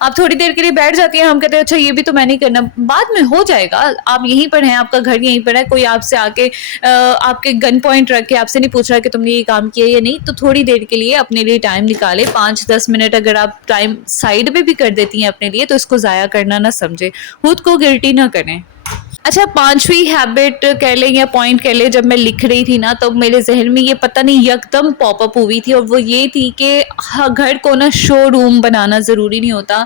آپ تھوڑی دیر کے لیے بیٹھ جاتی ہیں, ہم کہتے ہیں اچھا یہ بھی تو میں نہیں کرنا, بعد میں ہو جائے گا, آپ یہیں پر ہیں, آپ کا گھر یہیں پر ہے, کوئی آپ سے آ کے آپ کے گن پوائنٹ رکھ کے آپ سے نہیں پوچھ رہا کہ تم نے یہ کام کیا یا نہیں, تو تھوڑی دیر کے لیے اپنے لیے ٹائم نکالے, 5-10 منٹ اگر آپ ٹائم سائڈ پہ بھی کر دیتی ہیں اپنے لیے تو اس کو ضائع کرنا نہ سمجھے, خود کو گلٹی نہ کریں. اچھا, 5ویں ہیبٹ کہہ لیں یا پوائنٹ کہہ لیں, جب میں لکھ رہی تھی نا تو میرے ذہن میں یہ پتہ نہیں یکدم پاپ اپ ہوئی تھی, اور وہ یہ تھی کہ گھر کو نا شو روم بنانا ضروری نہیں ہوتا.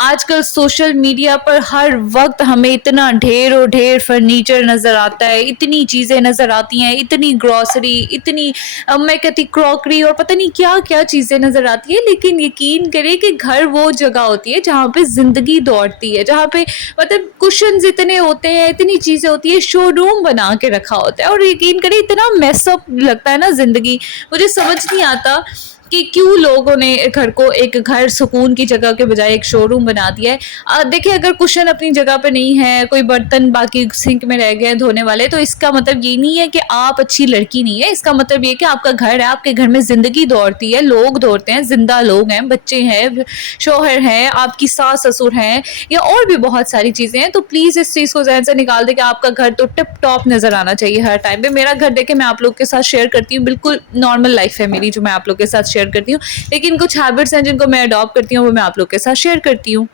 آج کل سوشل میڈیا پر ہر وقت ہمیں اتنا ڈھیر و ڈھیر فرنیچر نظر آتا ہے, اتنی چیزیں نظر آتی ہیں, اتنی گروسری, اتنی میں کہتی کراکری اور پتہ نہیں کیا کیا چیزیں نظر آتی ہیں, لیکن یقین کرے کہ گھر وہ جگہ ہوتی ہے جہاں پہ زندگی دوڑتی ہے, جہاں پہ مطلب کشنز اتنے ہوتے ہیں, اتنی چیزیں ہوتی ہے, شو روم بنا کے رکھا ہوتا ہے. اور یقین کریں اتنا میس اپ لگتا ہے نا زندگی, مجھے سمجھ نہیں آتا کہ کیوں لوگوں نے گھر کو ایک گھر سکون کی جگہ کے بجائے ایک شو روم بنا دیا ہے. دیکھیں اگر کشن اپنی جگہ پہ نہیں ہے, کوئی برتن باقی سنک میں رہ گئے دھونے والے, تو اس کا مطلب یہ نہیں ہے کہ آپ اچھی لڑکی نہیں ہے, اس کا مطلب یہ کہ آپ کا گھر ہے, آپ کے گھر میں زندگی دوڑتی ہے, لوگ دوڑتے ہیں, زندہ لوگ ہیں, بچے ہیں, شوہر ہیں, آپ کی ساس سسر ہیں, یا اور بھی بہت ساری چیزیں ہیں. تو پلیز اس چیز کو ذہن سے نکال دے کہ آپ کا گھر تو ٹپ ٹاپ نظر آنا چاہیے ہر ٹائم پہ. میرا گھر دیکھیں میں آپ لوگ کے ساتھ شیئر کرتی ہوں, بالکل نارمل لائف ہے میری جو میں آپ لوگ کے ساتھ شیئر کرتی ہوں, لیکن کچھ ہیبٹس ہیں جن کو میں اڈاپٹ کرتی ہوں, وہ میں آپ لوگ کے ساتھ شیئر کرتی ہوں.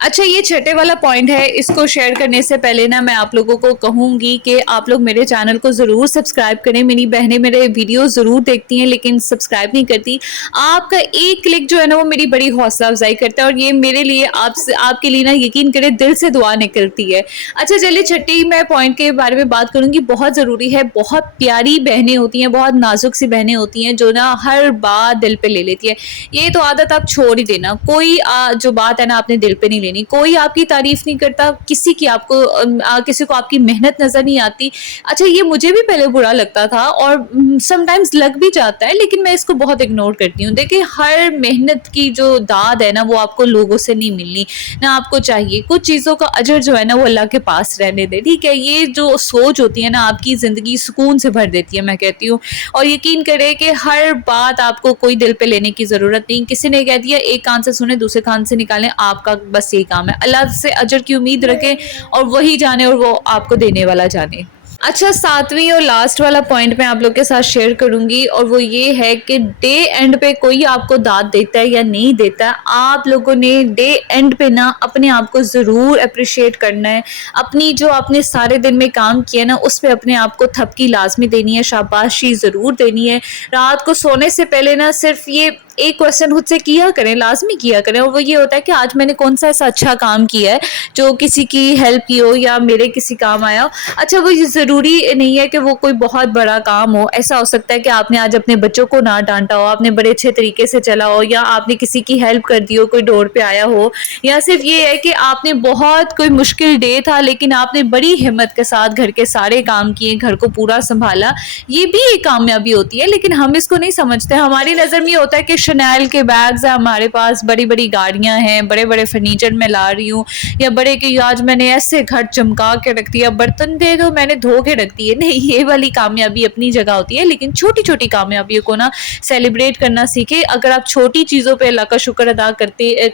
اچھا, یہ چھٹے والا پوائنٹ ہے, اس کو شیئر کرنے سے پہلے نا میں آپ لوگوں کو کہوں گی کہ آپ لوگ میرے چینل کو ضرور سبسکرائب کریں. میری بہنیں میرے ویڈیو ضرور دیکھتی ہیں لیکن سبسکرائب نہیں کرتی. آپ کا ایک کلک جو ہے نا وہ میری بڑی حوصلہ افزائی کرتا ہے, اور یہ میرے لیے آپ کے لیے نا یقین کرے دل سے دعا نکلتی ہے. اچھا چلیے, چھٹی میں پوائنٹ کے بارے میں بات کروں گی, بہت ضروری ہے. بہت پیاری بہنیں ہوتی ہیں, بہت نازک سی بہنیں ہوتی ہیں جو نا ہر بات دل پہ لے لیتی ہے. یہ تو عادت آپ چھوڑ ہی دینا, کوئی جو بات ہے نا آپ نے دل پہ نہیں لینی, کوئی آپ کی تعریف نہیں کرتا, کسی کو آپ کی محنت نظر نہیں آتی. اچھا, یہ مجھے بھی پہلے برا لگتا تھا اور سم ٹائمز لگ بھی جاتا ہے, لیکن میں اس کو بہت اگنور کرتی ہوں. دیکھیں ہر محنت کی جو داد ہے نا وہ آپ کو لوگوں سے نہیں ملنی, نہ آپ کو چاہیے. کچھ چیزوں کا اجر جو ہے نا وہ اللہ کے پاس رہنے دے, ٹھیک ہے. یہ جو سوچ ہوتی ہے نا آپ کی زندگی سکون سے بھر دیتی ہے, میں کہتی ہوں. اور یقین کرے کہ ہر بات آپ کو کوئی دل پہ لینے کی ضرورت نہیں. کسی نے کہہ دیا ایک کان سے سنیں دوسرے کان سے نکالیں, آپ کا بس یہی کام ہے. اللہ سے اجر کی امید رکھیں اور وہی جانے اور وہ آپ کو دینے والا جانے. اچھا, 7ویں اور لاسٹ والا پوائنٹ میں آپ لوگ کے ساتھ شیئر کروں گی, اور وہ یہ ہے کہ ڈے اینڈ پہ کوئی آپ کو داد دیتا ہے یا نہیں دیتا ہے, آپ لوگوں نے ڈے اینڈ پہ نا اپنے آپ کو ضرور اپریشیٹ کرنا ہے. اپنی جو آپ نے سارے دن میں کام کیا نا اس پہ اپنے آپ کو تھپکی لازمی دینی ہے, شاباشی ضرور دینی ہے. رات کو سونے سے پہلے نا صرف یہ ایک کوسچن خود سے کیا کریں, لازمی کیا کریں, اور وہ یہ ہوتا ہے کہ آج میں نے کون سا ایسا اچھا کام کیا ہے جو کسی کی ہیلپ کی ہو یا میرے کسی کام آیا ہو. اچھا, وہ ضروری نہیں ہے کہ وہ کوئی بہت بڑا کام ہو. ایسا ہو سکتا ہے کہ آپ نے آج اپنے بچوں کو نہ ڈانٹا ہو, آپ نے بڑے اچھے طریقے سے چلا ہو, یا آپ نے کسی کی ہیلپ کر دی ہو, کوئی ڈور پہ آیا ہو, یا صرف یہ ہے کہ آپ نے بہت کوئی مشکل ڈے تھا لیکن آپ نے بڑی ہمت کے ساتھ گھر کے سارے کام کیے, گھر کو پورا سنبھالا. یہ بھی ایک کامیابی ہوتی ہے, لیکن ہم اس کو نہیں سمجھتے. ہماری نظر میں یہ ہوتا ہے کہ شنیل کے بیگز ہیں ہمارے پاس, بڑی بڑی گاڑیاں ہیں, بڑے بڑے فرنیچر میں لا رہی ہوں, یا بڑے کہ آج میں نے ایسے گھر چمکا کے رکھ دیا, برتن دے دو میں نے دھو کے رکھ دیے. نہیں, یہ والی کامیابی اپنی جگہ ہوتی ہے, لیکن چھوٹی چھوٹی کامیابیوں کو نا سیلیبریٹ کرنا سیکھے. اگر آپ چھوٹی چیزوں پہ اللہ کا شکر ادا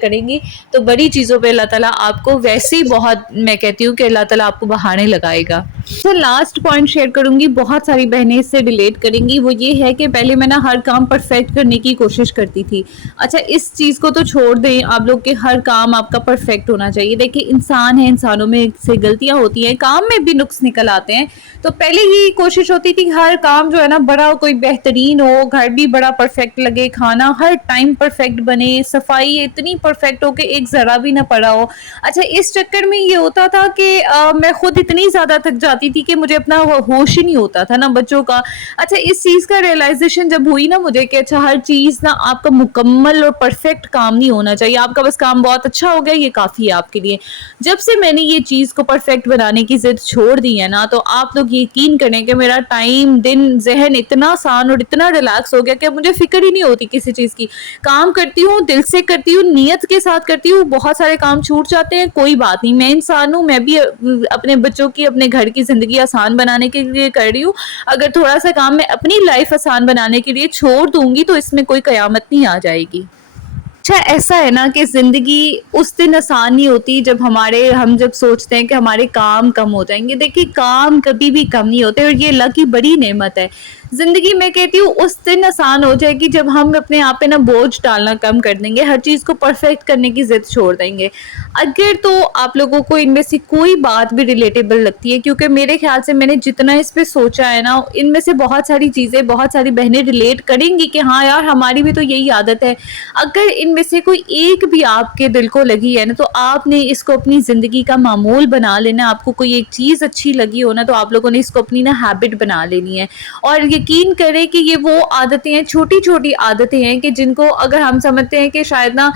کریں گی تو بڑی چیزوں پہ اللہ تعالیٰ آپ کو ویسے ہی بہت, میں کہتی ہوں کہ اللہ تعالیٰ آپ کو بہانے لگائے گا. لاسٹ پوائنٹ شیئر کروں گی, بہت ساری بہنیں اس سے ریلیٹ کریں گی. وہ یہ ہے کہ پہلے میں نا ہر کام پرفیکٹ کرنے کی کوشش کرتی تھی. اچھا, اس چیز کو تو چھوڑ دیں آپ لوگ کہ ہر کام آپ کا پرفیکٹ ہونا چاہیے. دیکھیں انسان ہے, انسانوں میں سے غلطیاں ہوتی ہیں, کام میں بھی نقص نکل آتے ہیں. تو پہلے یہ کوشش ہوتی تھی ہر کام جو ہے نا بڑا کوئی بہترین ہو, گھر بھی بڑا پرفیکٹ لگے, کھانا ہر ٹائم پرفیکٹ بنے, صفائی اتنی پرفیکٹ ہو کہ ایک ذرا بھی نہ پڑا ہو. اچھا, اس چکر میں یہ ہوتا تھا کہ میں خود اتنی زیادہ تھک جاتی تھی کہ مجھے اپنا ہوش ہی نہیں ہوتا تھا نا بچوں کا. اچھا, اس چیز کا ریئلائزیشن جب ہوئی نا مجھے کہ اچھا ہر چیز نا آپ کا مکمل اور پرفیکٹ کام نہیں ہونا چاہیے, آپ کا بس کام بہت اچھا ہو گیا یہ کافی ہے آپ کے لیے. جب سے میں نے یہ چیز کو پرفیکٹ بنانے کی ضد چھوڑ دی ہے نا, تو آپ لوگ یقین کریں کہ میرا ٹائم, دن, ذہن اتنا آسان اور اتنا ریلیکس ہو گیا کہ مجھے فکر ہی نہیں ہوتی کسی چیز کی. کام کرتی ہوں, دل سے کرتی ہوں, نیت کے ساتھ کرتی ہوں. بہت سارے کام چھوٹ جاتے ہیں, کوئی بات نہیں, میں انسان ہوں, میں بھی اپنے بچوں کی, اپنے گھر کی زندگی آسان بنانے کے لیے کر رہی ہوں. اگر تھوڑا سا کام میں اپنی لائف آسان بنانے کے لیے چھوڑ دوں گی تو اس میں کوئی قیامت نہیں آ جائے گی. اچھا ایسا ہے نا کہ زندگی اس دن آسان نہیں ہوتی جب ہم جب سوچتے ہیں کہ ہمارے کام کم ہو جائیں گے. دیکھیے کام کبھی بھی کم نہیں ہوتے اور یہ اللہ کی بڑی نعمت ہے. زندگی میں کہتی ہوں اس دن آسان ہو جائے گی جب ہم اپنے آپ پہ نا بوجھ ڈالنا کم کر دیں گے, ہر چیز کو پرفیکٹ کرنے کی ضد چھوڑ دیں گے. اگر تو آپ لوگوں کو ان میں سے کوئی بات بھی ریلیٹیبل لگتی ہے, کیونکہ میرے خیال سے میں نے جتنا اس پہ سوچا ہے نا, ان میں سے بہت ساری چیزیں بہت ساری بہنیں ریلیٹ کریں گی کہ ہاں یار ہماری بھی تو یہی عادت ہے. اگر ان میں سے کوئی ایک بھی آپ کے دل کو لگی ہے نا, تو آپ نے اس کو اپنی زندگی کا معمول بنا لینا. آپ کو کوئی ایک چیز اچھی لگی ہو نا, تو آپ لوگوں نے اس کو اپنی نا ہیبٹ بنا لینی ہے. اور یقین کریں کہ یہ وہ عادتیں ہیں, چھوٹی چھوٹی عادتیں ہیں کہ جن کو اگر ہم سمجھتے ہیں کہ شاید نا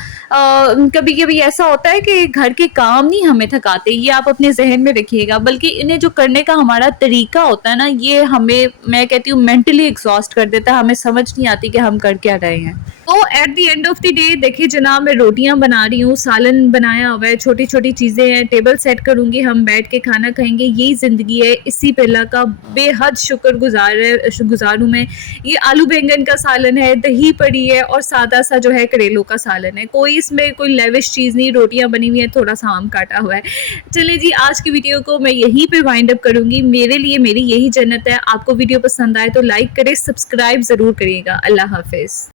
کبھی کبھی ایسا ہوتا ہے کہ گھر کے کام نہیں ہمیں تھکاتے, یہ آپ اپنے ذہن میں رکھیے گا, بلکہ انہیں جو کرنے کا ہمارا طریقہ ہوتا ہے نا, یہ ہمیں, میں کہتی ہوں, مینٹلی ایگزاسٹ کر دیتا ہے. ہمیں سمجھ نہیں آتی کہ ہم کر کیا رہے ہیں. تو at the end of the day دیکھیے جناب, میں روٹیاں بنا رہی ہوں, سالن بنایا ہوا ہے, چھوٹی چھوٹی چیزیں ہیں, ٹیبل سیٹ کروں گی, ہم بیٹھ کے کھانا کھائیں گے. یہی زندگی ہے. اسی پہ اللہ کا بے حد شکر گزار ہوں میں. یہ آلو بینگن کا سالن ہے, دہی پڑی ہے, اور سادہ سا جو ہے کریلوں کا سالن ہے. کوئی اس میں کوئی لیوش چیز نہیں, روٹیاں بنی ہوئی ہیں, تھوڑا سا آم کاٹا ہوا ہے. چلے جی, آج کی ویڈیو کو میں یہیں پہ وائنڈ اپ کروں گی. میرے لیے میری یہی جنت ہے. آپ کو ویڈیو پسند آئے تو لائک کرے, سبسکرائب ضرور کریے گا. اللہ حافظ.